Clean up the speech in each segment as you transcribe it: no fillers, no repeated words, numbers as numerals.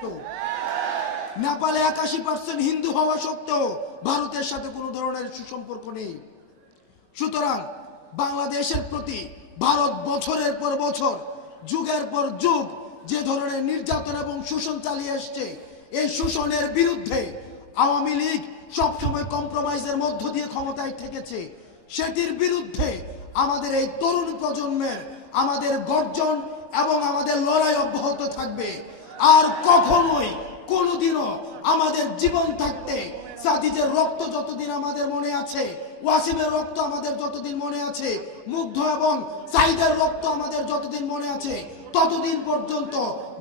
সত্ত্বেও, নেপালে 81% হিন্দু হওয়া সত্ত্বেও ভারতের সাথে কোনো ধরনের সুসম্পর্ক নেই। সুতরাং বাংলাদেশের প্রতি ভারত বছরের পর বছর, যুগের পর যুগ যে ধরনের নির্যাতন এবং শোষণ চালিয়ে আসছে, এই শোষণের বিরুদ্ধে আওয়ামী লীগ সবসময় কম্প্রোমাইজের মধ্য দিয়ে ক্ষমতায় থেকেছে। সেটির বিরুদ্ধে আমাদের এই তরুণ প্রজন্মের আমাদের গর্জন এবং আমাদের লড়াই অব্যাহত থাকবে। আর কখনোই কোনোদিনও আমাদের জীবন থাকতে সাদিজের রক্ত যতদিন আমাদের মনে আছে, ওয়াসিমের রক্ত আমাদের যতদিন মনে আছে, মুগ্ধ এবং সাইদের রক্ত আমাদের যতদিন মনে আছে, ততদিন পর্যন্ত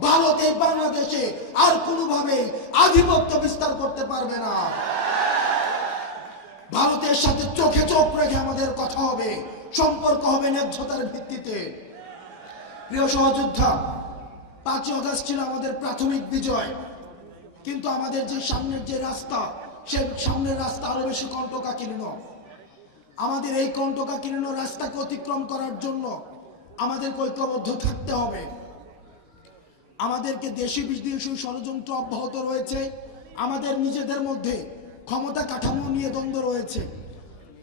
ভারত এই বাংলাদেশে আর কোনোভাবে আধিপত্য বিস্তার করতে পারবে না। ভারতের সাথে চোখে চোখ রেখে আমাদের কথা হবে, সম্পর্ক হবে ন্যায্যতার ভিত্তিতে। প্রিয় সহযোদ্ধা, 5 আগস্ট ছিল আমাদের প্রাথমিক বিজয়, কিন্তু আমাদের যে সামনের যে রাস্তা, সে সামনের রাস্তা আরো বেশি কণ্টকাকীর্ণ। আমাদের এই কণ্টকাকীর্ণ রাস্তাকে অতিক্রম করার জন্য আমাদেরকে ঐক্যবদ্ধ থাকতে হবে। আমাদেরকে দেশি বিদেশি ষড়যন্ত্র অব্যাহত রয়েছে, আমাদের নিজেদের মধ্যে ক্ষমতা কাঠামো নিয়ে দ্বন্দ্ব রয়েছে,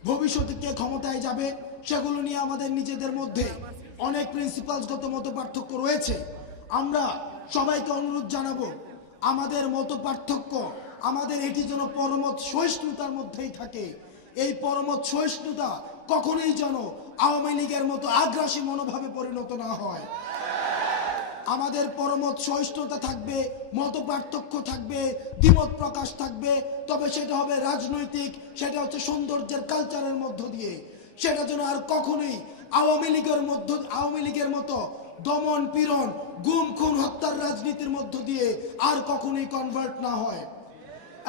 ভবিষ্যতে কে ক্ষমতায় যাবে সেগুলো নিয়ে আমাদের নিজেদের মধ্যে অনেক প্রিন্সিপালসগত মত পার্থক্য রয়েছে। আমরা সবাইকে অনুরোধ জানাবো, আমাদের মত পার্থক্য, আমাদের এটি যেন পরমত সহিষ্ণুতার মধ্যেই থাকে। এই পরমত সহিষ্ণুতা কখনোই যেন আওয়ামী লীগের মতো আগ্রাসী মনোভাবে পরিণত না হয়। আমাদের পরমত সহিষ্ণুতা থাকবে, মত পার্থক্য থাকবে, দ্বিমত প্রকাশ থাকবে, তবে সেটা হবে রাজনৈতিক, সেটা হচ্ছে সৌন্দর্যের কালচারের মধ্য দিয়ে। সেটা যেন আর কখনোই আওয়ামী লীগের মতো দমন পীড়ন, গুম খুন হত্যার রাজনীতির মধ্য দিয়ে আর কখনোই কনভার্ট না হয়।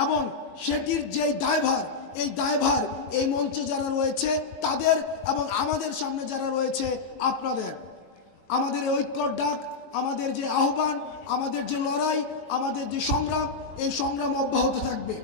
এবং সেটির যেই দায়ভার, এই দায়ভার এই মঞ্চে যারা রয়েছে তাদের, এবং আমাদের সামনে যারা রয়েছে আপনাদের। আমাদের ঐক্যর ডাক, আমাদের যে আহ্বান, আমাদের যে লড়াই, আমাদের যে সংগ্রাম, এই সংগ্রাম অব্যাহত থাকবে।